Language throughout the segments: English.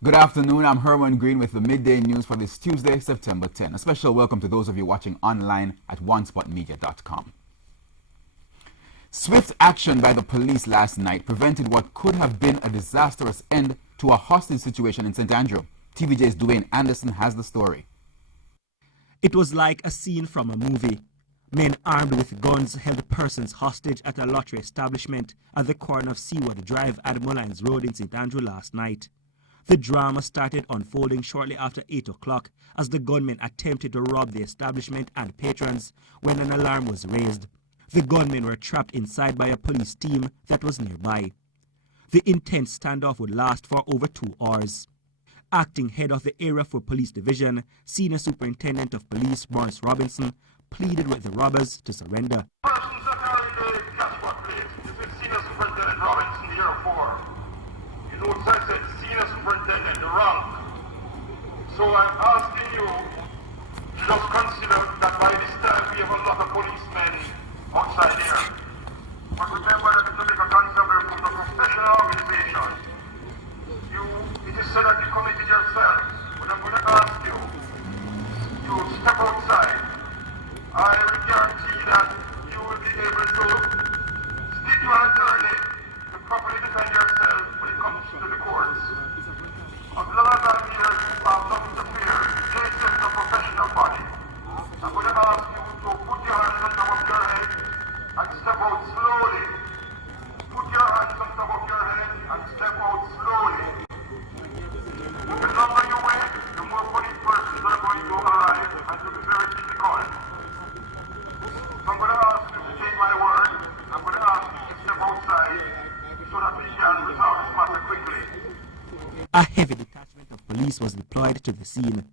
Good afternoon, I'm Herman Green with the Midday News for this Tuesday, September 10. A special welcome to those of you watching online at onespotmedia.com. Swift action by the police last night prevented what could have been a disastrous end to a hostage situation in St. Andrew. TVJ's Dwayne Anderson has the story. It was like a scene from a movie. Men armed with guns held persons hostage at a lottery establishment at the corner of Seaward Drive at Molynes Road in St. Andrew last night. The drama started unfolding shortly after 8 o'clock as the gunmen attempted to rob the establishment and patrons when an alarm was raised. The gunmen were trapped inside by a police team that was nearby. The intense standoff would last for over 2 hours. Acting head of the Area 4 Police Division, Senior Superintendent of Police Morris Robinson pleaded with the robbers to surrender. Persons that are in the Jasper place, this is Senior Superintendent Robinson, Area 4. You know, I said Senior Superintendent, the rank. So I'm asking you, just consider that by this time we have a lot of policemen outside here. But remember that the Jamaica Constable is a professional organization. It is said that you committed yourself, but I'm going to ask you to step outside. I will guarantee that you will be able to stick to an attorney to properly defend yourself when it comes to the courts. As long as I'm here, you have nothing to fear. This is a professional body. I'm going to ask you to put your hands on top of your head and step out slowly. Put your hands on top of your head and step out slowly. The longer you wait, the more police persons are going to arrive and it will be very difficult. So I'm going to ask you to take my word. I'm going to ask you to step outside so that we can resolve this matter quickly. A heavy detachment of police was deployed to the scene.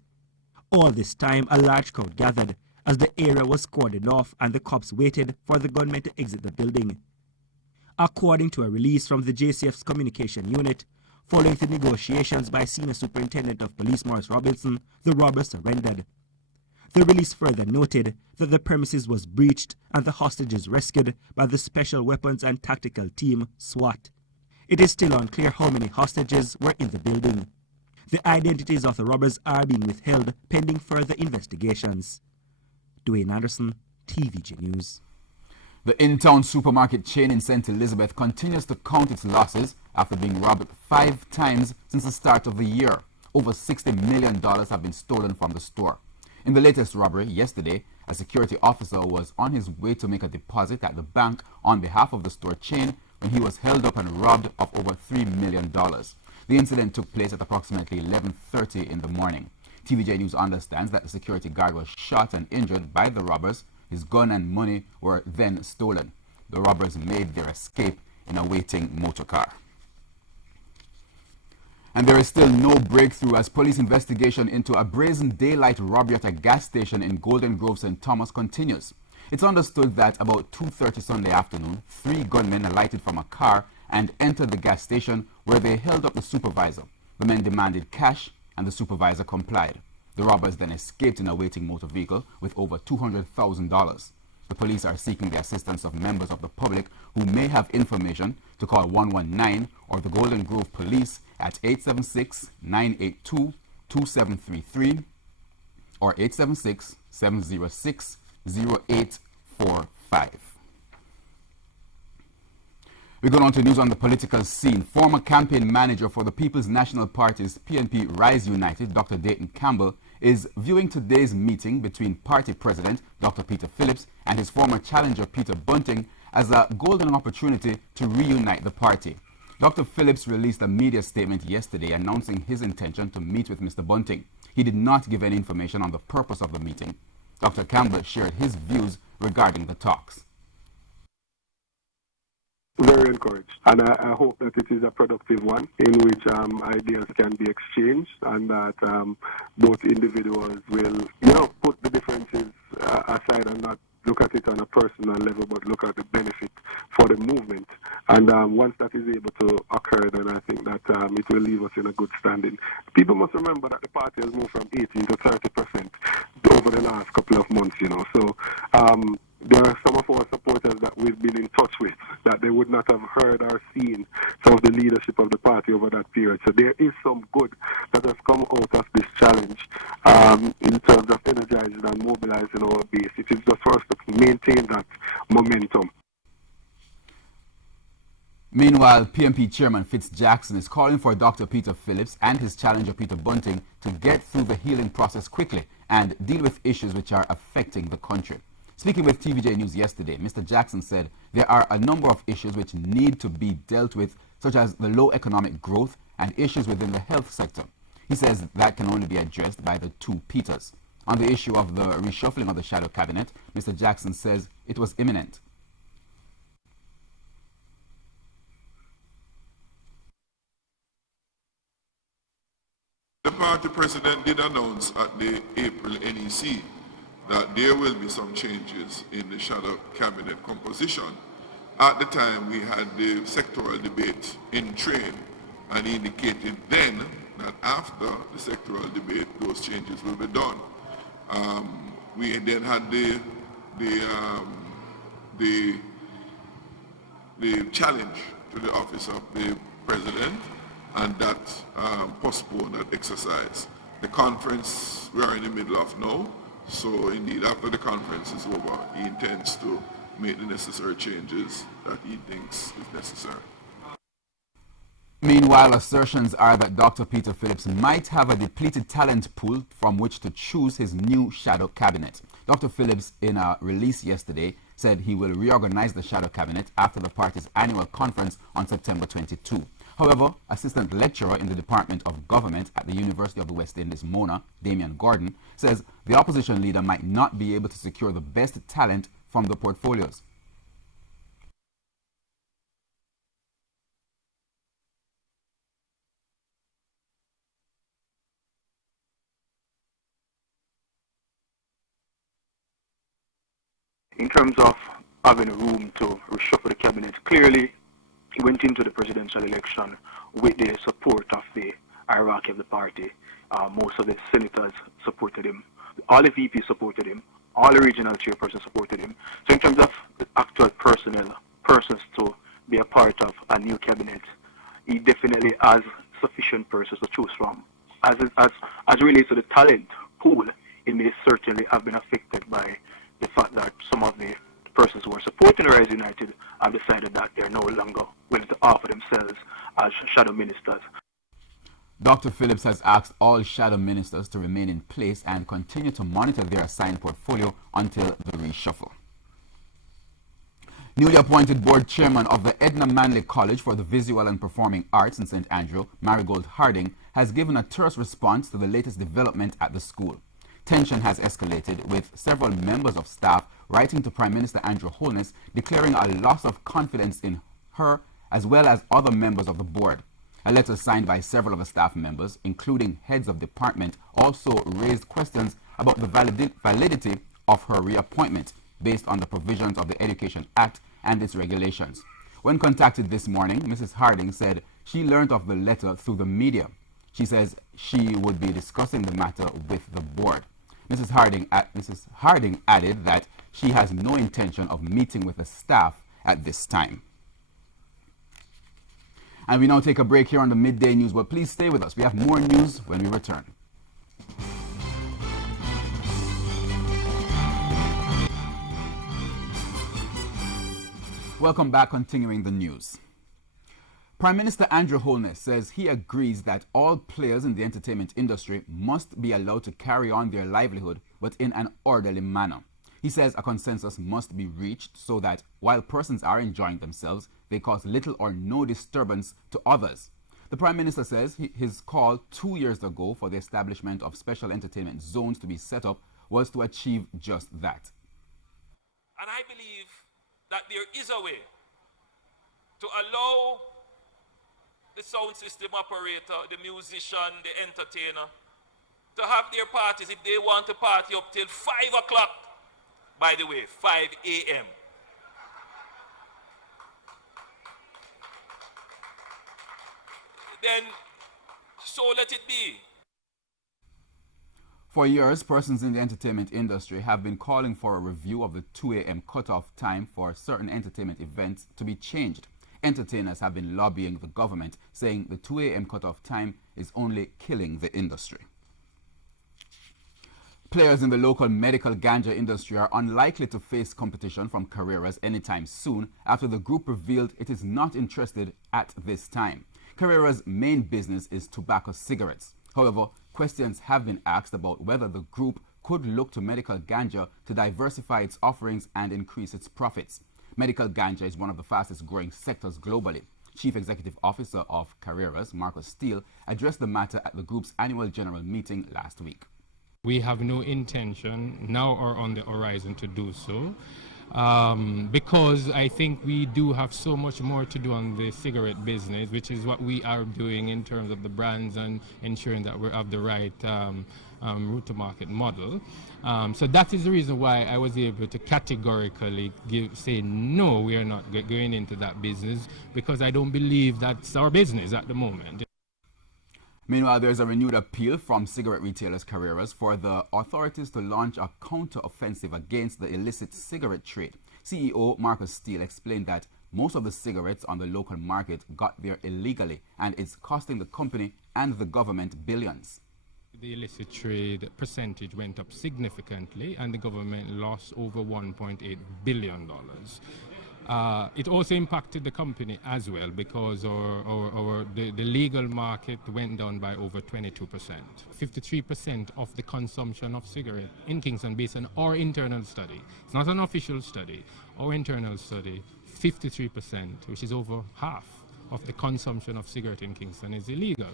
All this time, a large crowd gathered as the area was cordoned off and the cops waited for the gunmen to exit the building. According to a release from the JCF's communication unit, following the negotiations by Senior Superintendent of Police Morris Robinson, the robbers surrendered. The release further noted that the premises was breached and the hostages rescued by the Special Weapons and Tactical Team, SWAT. It is still unclear how many hostages were in the building. The identities of the robbers are being withheld pending further investigations. Dwayne Anderson, TVJ News. The in-town supermarket chain in St. Elizabeth continues to count its losses after being robbed 5 times since the start of the year. Over $60 million have been stolen from the store. In the latest robbery yesterday, a security officer was on his way to make a deposit at the bank on behalf of the store chain when he was held up and robbed of over $3 million. The incident took place at approximately 11:30 in the morning. TVJ News understands that the security guard was shot and injured by the robbers. His gun and money were then stolen. The robbers made their escape in a waiting motor car. And there is still no breakthrough as police investigation into a brazen daylight robbery at a gas station in Golden Grove, St. Thomas continues. It's understood that about 2:30 Sunday afternoon, 3 gunmen alighted from a car and entered the gas station where they held up the supervisor. The men demanded cash and the supervisor complied. The robbers then escaped in a waiting motor vehicle with over $200,000. The police are seeking the assistance of members of the public who may have information to call 119 or the Golden Grove Police at 876-982-2733 or 876-706-0845. We go on to news on the political scene. Former campaign manager for the People's National Party's PNP Rise United, Dr. Dayton Campbell, is viewing today's meeting between party president Dr. Peter Phillips and his former challenger Peter Bunting as a golden opportunity to reunite the party. Dr. Phillips released a media statement yesterday announcing his intention to meet with Mr. Bunting. He did not give any information on the purpose of the meeting. Dr. Campbell shared his views regarding the talks. Very encouraged, and I hope that it is a productive one in which ideas can be exchanged and that both individuals will, put the differences aside and not look at it on a personal level, but look at the benefit for the movement. And once that is able to occur, then I think that it will leave us in a good standing. People must remember that the party has moved from 18 to 30% over the last couple of months, So there are some of our supporters that we've been in touch with that they would not have heard or seen some of the leadership of the party over that period. So there is some good that has come out of this challenge in terms of energizing and mobilizing our base. It is just for us to maintain that momentum. Meanwhile, PMP Chairman Fitz Jackson is calling for Dr. Peter Phillips and his challenger Peter Bunting to get through the healing process quickly and deal with issues which are affecting the country. Speaking with TVJ News yesterday, Mr. Jackson said there are a number of issues which need to be dealt with, such as the low economic growth and issues within the health sector. He says that can only be addressed by the two Peters. On the issue of the reshuffling of the shadow cabinet, Mr. Jackson says it was imminent. The party president did announce at the April NEC that there will be some changes in the shadow cabinet composition. At the time, we had the sectoral debate in train, and he indicated then that after the sectoral debate, those changes will be done. We then had the challenge to the office of the president, and that postponed that exercise. The conference we are in the middle of now, so indeed after the conference is over, he intends to make the necessary changes that he thinks is necessary. Meanwhile, assertions are that Dr. Peter Phillips might have a depleted talent pool from which to choose his new shadow cabinet. Dr. Phillips, in a release yesterday, said he will reorganize the shadow cabinet after the party's annual conference on September 22. However, assistant lecturer in the Department of Government at the University of the West Indies, Mona, Damian Gordon, says the opposition leader might not be able to secure the best talent from the portfolios. In terms of having room to reshuffle the cabinet, clearly he went into the presidential election with the support of the hierarchy of the party. Most of the senators supported him. All the VPs supported him. All the regional chairpersons supported him. So in terms of the actual persons to be a part of a new cabinet, he definitely has sufficient persons to choose from. As relates to the talent pool, it may certainly have been affected by the fact that some of the persons who are supporting Rise United have decided that they're no longer willing to offer themselves as shadow ministers. Dr. Phillips has asked all shadow ministers to remain in place and continue to monitor their assigned portfolio until the reshuffle. Newly appointed board chairman of the Edna Manley College for the Visual and Performing Arts in St. Andrew, Marigold Harding, has given a terse response to the latest development at the school. Tension has escalated, with several members of staff writing to Prime Minister Andrew Holness declaring a loss of confidence in her as well as other members of the board. A letter signed by several of the staff members, including heads of department, also raised questions about the validity of her reappointment based on the provisions of the Education Act and its regulations. When contacted this morning, Mrs. Harding said she learned of the letter through the media. She says she would be discussing the matter with the board. Mrs. Harding added that she has no intention of meeting with the staff at this time. And we now take a break here on the Midday News, but please stay with us. We have more news when we return. Welcome back, continuing the news. Prime Minister Andrew Holness says he agrees that all players in the entertainment industry must be allowed to carry on their livelihood, but in an orderly manner. He says a consensus must be reached so that while persons are enjoying themselves, they cause little or no disturbance to others. The Prime Minister says his call 2 years ago for the establishment of special entertainment zones to be set up was to achieve just that. And I believe that there is a way to allow the sound system operator, the musician, the entertainer, to have their parties if they want to party up till 5 o'clock. By the way, 5 a.m. Then, so let it be. For years, persons in the entertainment industry have been calling for a review of the 2 a.m. cutoff time for certain entertainment events to be changed. Entertainers have been lobbying the government, saying the 2 a.m. cutoff time is only killing the industry. Players in the local medical ganja industry are unlikely to face competition from Carreras anytime soon after the group revealed it is not interested at this time. Carreras' main business is tobacco cigarettes. However, questions have been asked about whether the group could look to medical ganja to diversify its offerings and increase its profits. Medical ganja is one of the fastest growing sectors globally. Chief Executive Officer of Carreras, Marcus Steele, addressed the matter at the group's annual general meeting last week. We have no intention now or on the horizon to do so, because I think we do have so much more to do on the cigarette business, which is what we are doing in terms of the brands and ensuring that we have the right route to market model. So that is the reason why I was able to categorically say no, we are not going into that business, because I don't believe that's our business at the moment. Meanwhile, there is a renewed appeal from cigarette retailers Carreras for the authorities to launch a counter-offensive against the illicit cigarette trade. CEO Marcus Steele explained that most of the cigarettes on the local market got there illegally and it's costing the company and the government billions. The illicit trade percentage went up significantly and the government lost over $1.8 billion. It also impacted the company as well, because the legal market went down by over 22%. 53% of the consumption of cigarette in Kingston, based on our internal study, it's not an official study, our internal study, 53%, which is over half of the consumption of cigarette in Kingston, is illegal.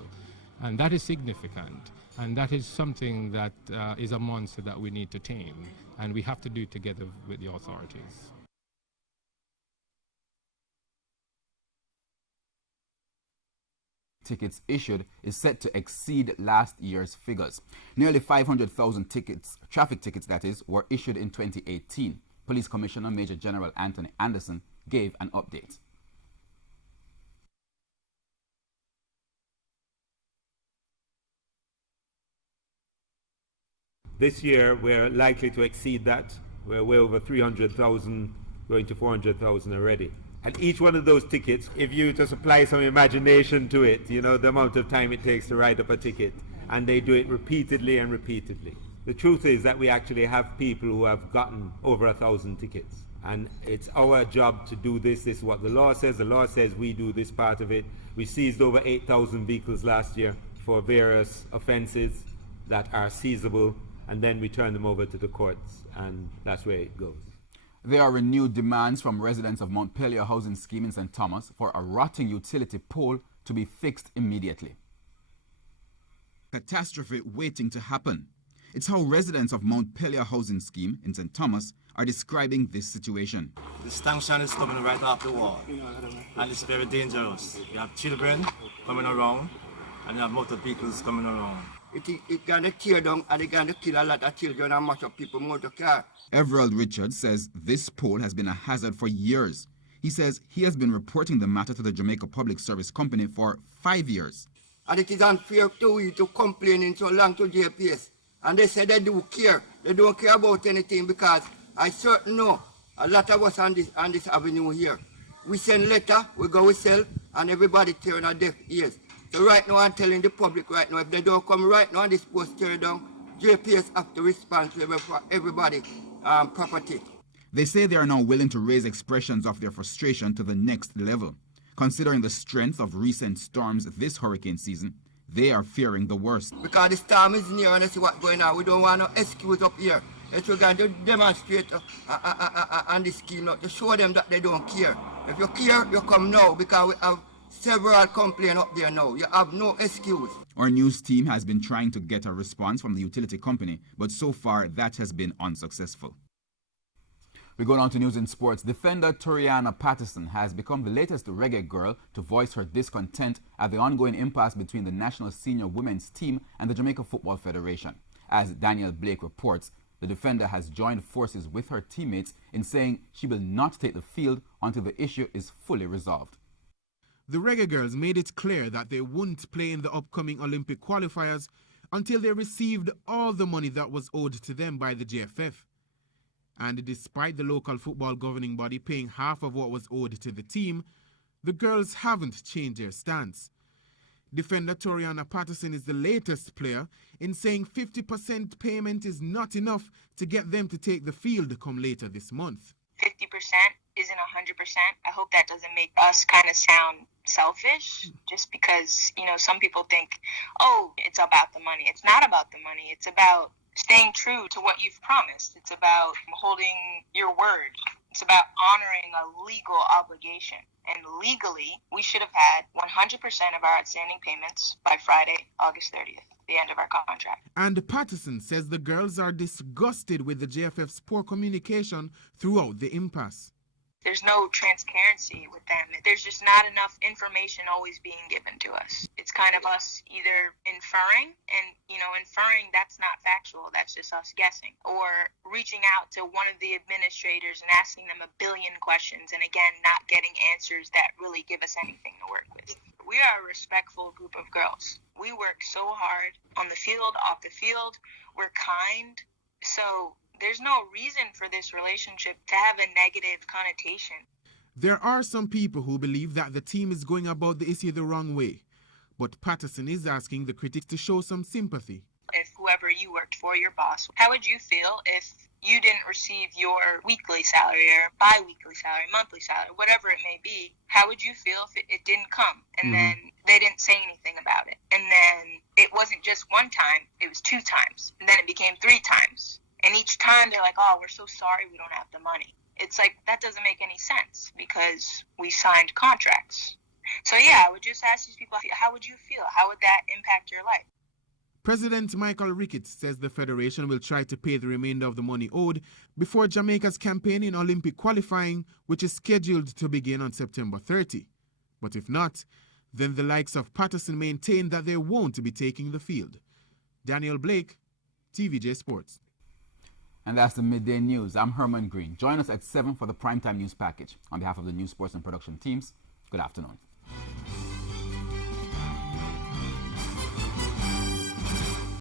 And that is significant. And that is something that is a monster that we need to tame. And we have to do it together with the authorities. Tickets issued is set to exceed last year's figures. Nearly 500,000 tickets, traffic tickets that is, were issued in 2018. Police Commissioner Major General Anthony Anderson gave an update. This year we're likely to exceed that. We're way over 300,000, going to 400,000 already. And each one of those tickets, if you just apply some imagination to it, you know, the amount of time it takes to write up a ticket, and they do it repeatedly and repeatedly. The truth is that we actually have people who have gotten over 1,000 tickets. And it's our job to do this. This is what the law says. The law says we do this part of it. We seized over 8,000 vehicles last year for various offenses that are seizable, and then we turn them over to the courts, and that's where it goes. There are renewed demands from residents of Montpelier Housing Scheme in St. Thomas for a rotting utility pole to be fixed immediately. Catastrophe waiting to happen. It's how residents of Montpelier Housing Scheme in St. Thomas are describing this situation. The stanchion is coming right off the wall, and it's very dangerous. You have children coming around, and you have motor vehicles coming around. It gonna tear down and it gonna kill a lot of children and mash up people's motor car. Everald Richards says this pole has been a hazard for years. He says he has been reporting the matter to the Jamaica Public Service Company for 5 years. And it is unfair to we to complaining so long to JPS. And they say they do care. They don't care about anything, because I certainly know a lot of us on this avenue here. We send letter, we go we sell, and everybody turn a deaf ears. So right now I'm telling the public right now, if they don't come right now and this post tear down, JPS have to respond for everybody property. They say they are now willing to raise expressions of their frustration to the next level. Considering the strength of recent storms this hurricane season, they are fearing the worst. Because the storm is near and I see what's going on. We don't want no excuse up here. It's we're going to demonstrate on this scheme to show them that they don't care. If you care, you come now, because we have several complaints up there now. You have no excuse. Our news team has been trying to get a response from the utility company, but so far that has been unsuccessful. We go on to news in sports. Defender Toriana Patterson has become the latest reggae girl to voice her discontent at the ongoing impasse between the national senior women's team and the Jamaica Football Federation. As Daniel Blake reports, the defender has joined forces with her teammates in saying she will not take the field until the issue is fully resolved. The Reggae Girlz made it clear that they wouldn't play in the upcoming Olympic qualifiers until they received all the money that was owed to them by the JFF. And despite the local football governing body paying half of what was owed to the team, the girls haven't changed their stance. Defender Toriana Patterson is the latest player in saying 50% payment is not enough to get them to take the field come later this month. 50% isn't 100%. I hope that doesn't make us kind of sound selfish, just because, you know, some people think, oh, it's about the money. It's not about the money. It's about staying true to what you've promised. It's about holding your word. It's about honoring a legal obligation. And legally, we should have had 100% of our outstanding payments by Friday, August 30th, the end of our contract. And Patterson says the girls are disgusted with the JFF's poor communication throughout the impasse. There's no transparency with them. There's just not enough information always being given to us. It's kind of us either inferring, and, you know, inferring, that's not factual. That's just us guessing. Or reaching out to one of the administrators and asking them a billion questions, and again, not getting answers that really give us anything to work with. We are a respectful group of girls. We work so hard on the field, off the field. We're kind. So there's no reason for this relationship to have a negative connotation. There are some people who believe that the team is going about the issue the wrong way, but Patterson is asking the critics to show some sympathy. If whoever you worked for, your boss, how would you feel if you didn't receive your weekly salary or bi-weekly salary, monthly salary, whatever it may be? How would you feel if it didn't come and then they didn't say anything about it? And then it wasn't just one time, it was 2 times, and then it became 3 times. And each time they're like, oh, we're so sorry we don't have the money. It's like, that doesn't make any sense because we signed contracts. So yeah, I would just ask these people, how would you feel? How would that impact your life? President Michael Ricketts says the federation will try to pay the remainder of the money owed before Jamaica's campaign in Olympic qualifying, which is scheduled to begin on September 30. But if not, then the likes of Patterson maintain that they won't be taking the field. Daniel Blake, TVJ Sports. And that's the Midday News. I'm Herman Green. Join us at 7 for the Primetime News Package. On behalf of the News Sports and Production teams, good afternoon.